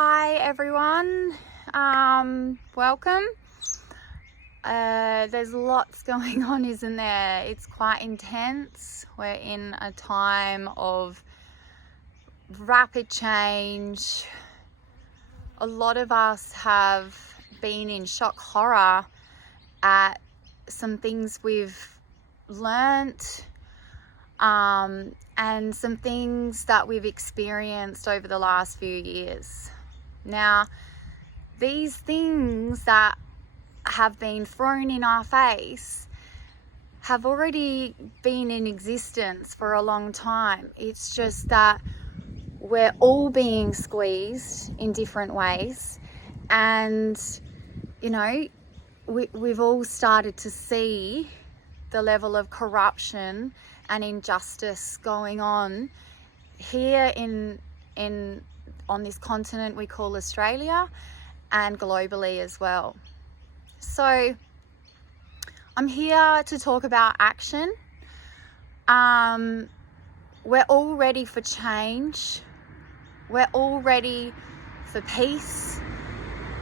Hi everyone, welcome. There's lots going on, isn't there? It's quite intense. We're in a time of rapid change. A lot of us have been in shock horror at some things we've learnt, and some things that we've experienced over the last few years. Now, these things that have been thrown in our face have already been in existence for a long time. It's just that we're all being squeezed in different ways, and we've all started to see the level of corruption and injustice going on here on this continent we call Australia, and globally as well. So I'm here to talk about action. We're all ready for change. We're all ready for peace,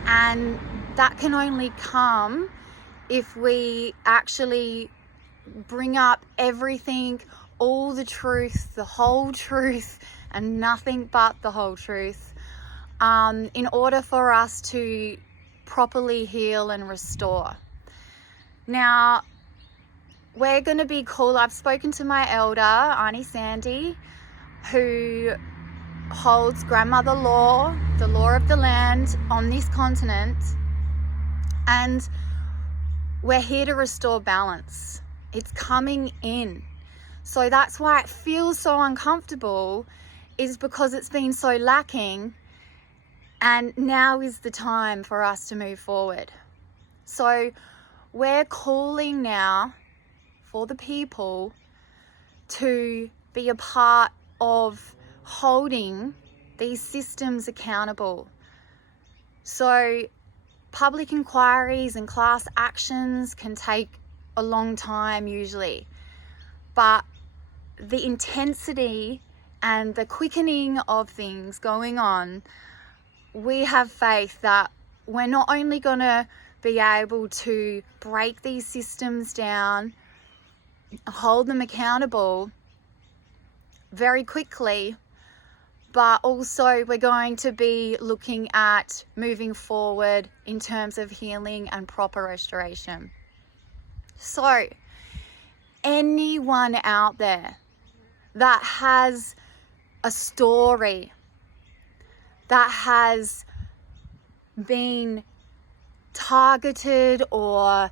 and that can only come if we actually bring up everything, all the truth, the whole truth, and nothing but the whole truth, in order for us to properly heal and restore. Now, we're going to be called, I've spoken to my elder, Auntie Sandy, who holds grandmother law, the law of the land on this continent, and we're here to restore balance. It's coming in. So that's why it feels so uncomfortable, is because it's been so lacking, and now is the time for us to move forward. So we're calling now for the people to be a part of holding these systems accountable. So public inquiries and class actions can take a long time usually, but the intensity and the quickening of things going on, we have faith that we're not only going to be able to break these systems down, hold them accountable very quickly, but also we're going to be looking at moving forward in terms of healing and proper restoration. So anyone out there that has a story that has been targeted or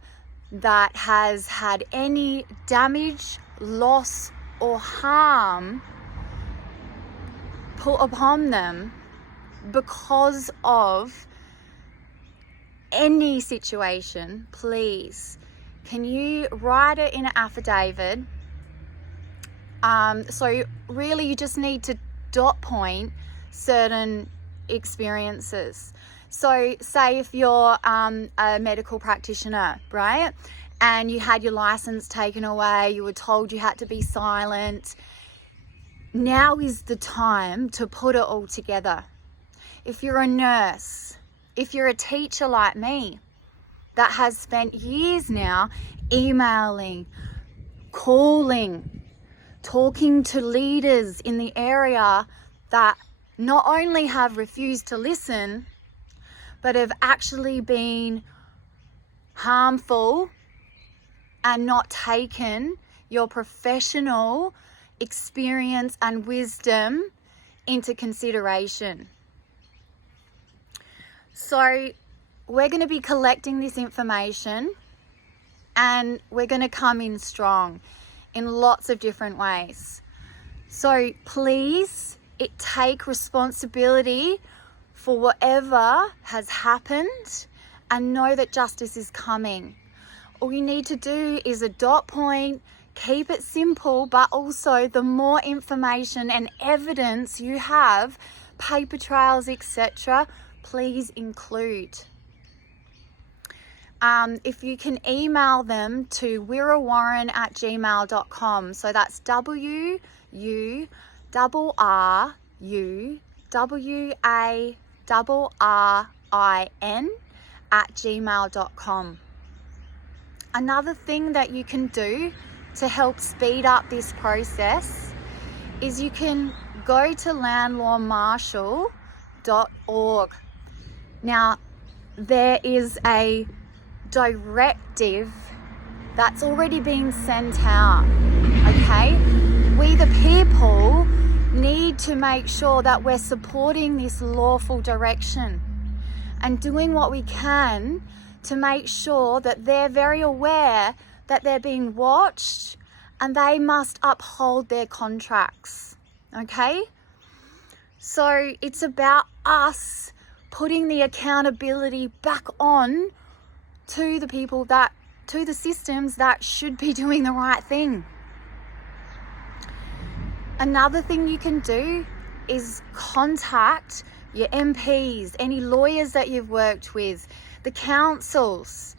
that has had any damage, loss, or harm put upon them because of any situation, please, can you write it in an affidavit? So really you just need to dot point certain experiences. So say if you're a medical practitioner, right, and you had your license taken away, you were told you had to be silent, now is the time to put it all together. If you're a nurse, if you're a teacher like me that has spent years now emailing, calling, talking to leaders in the area that not only have refused to listen, but have actually been harmful and not taken your professional experience and wisdom into consideration. So we're going to be collecting this information, and we're going to come in strong in lots of different ways. So please, take responsibility for whatever has happened and know that justice is coming. All you need to do is a dot point, keep it simple, but also the more information and evidence you have, paper trails, etc., please include. If you can email them to wirrawarren@gmail.com. So that's WURRUWARREN rin@gmail.com. Another thing that you can do to help speed up this process is you can go to landlawmarshal.org. Now, there is a directive that's already been sent out, okay? We the people need to make sure that we're supporting this lawful direction and doing what we can to make sure that they're very aware that they're being watched and they must uphold their contracts, okay? So it's about us putting the accountability back on to the people to the systems that should be doing the right thing. Another thing you can do is contact your MPs, any lawyers that you've worked with, the councils,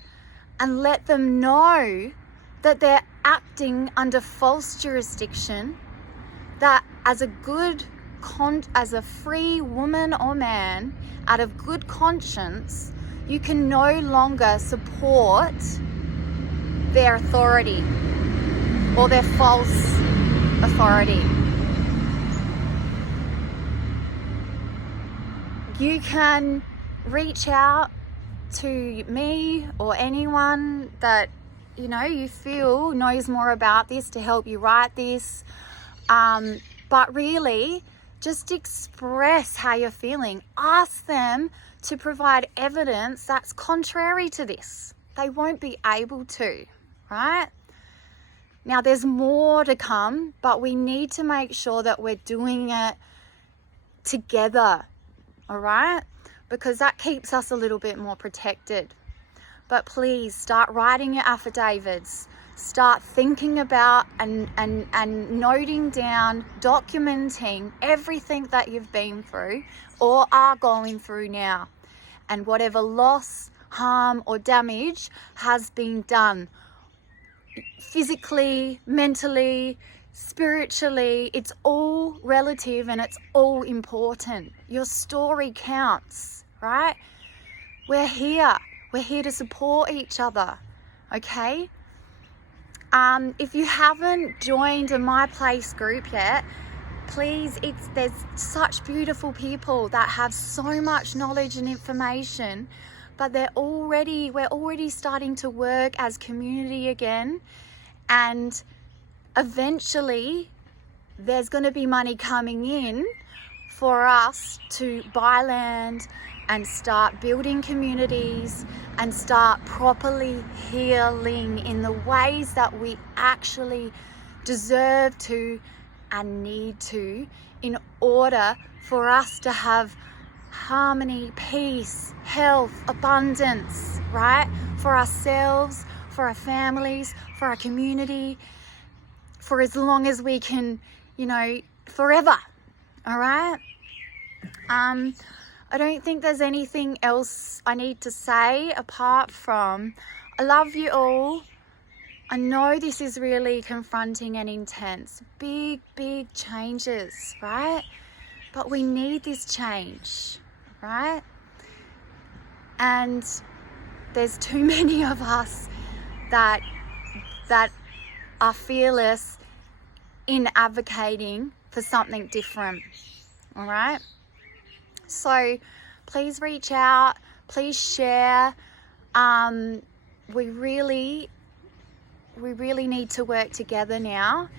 and let them know that they're acting under false jurisdiction, that as a free woman or man, out of good conscience, you can no longer support their authority or their false authority. You can reach out to me or anyone that you feel knows more about this to help you write this, but really just express how you're feeling. Ask them to provide evidence that's contrary to this. They won't be able to, right? Now there's more to come, but we need to make sure that we're doing it together, all right? Because that keeps us a little bit more protected. But please start writing your affidavits. Start thinking about and noting down, documenting everything that you've been through or are going through now. And whatever loss, harm or damage has been done. Physically, mentally, spiritually, it's all relative and it's all important. Your story counts, right? We're here to support each other, okay? If you haven't joined a My Place group yet, please, there's such beautiful people that have so much knowledge and information, but we're already starting to work as community again, and eventually there's going to be money coming in for us to buy land and start building communities and start properly healing in the ways that we actually deserve to and need to, in order for us to have harmony, peace, health, abundance, right? For ourselves, for our families, for our community, for as long as we can, forever, all right? I don't think there's anything else I need to say apart from I love you all. I know this is really confronting and intense. Big changes, right? But we need this change, right? And there's too many of us that are fearless in advocating for something different, all right? So please reach out, please share. We really need to work together now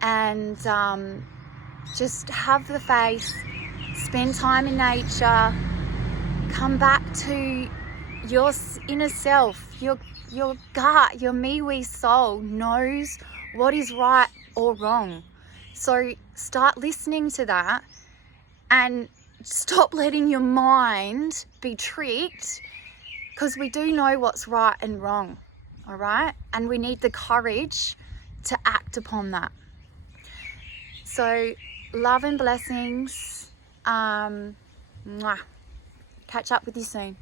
and just have the faith, spend time in nature, come back to your inner self, your gut, your me-we soul knows what is right or wrong. So start listening to that and stop letting your mind be tricked, because we do know what's right and wrong, all right? And we need the courage to act upon that. So love and blessings. Catch up with you soon.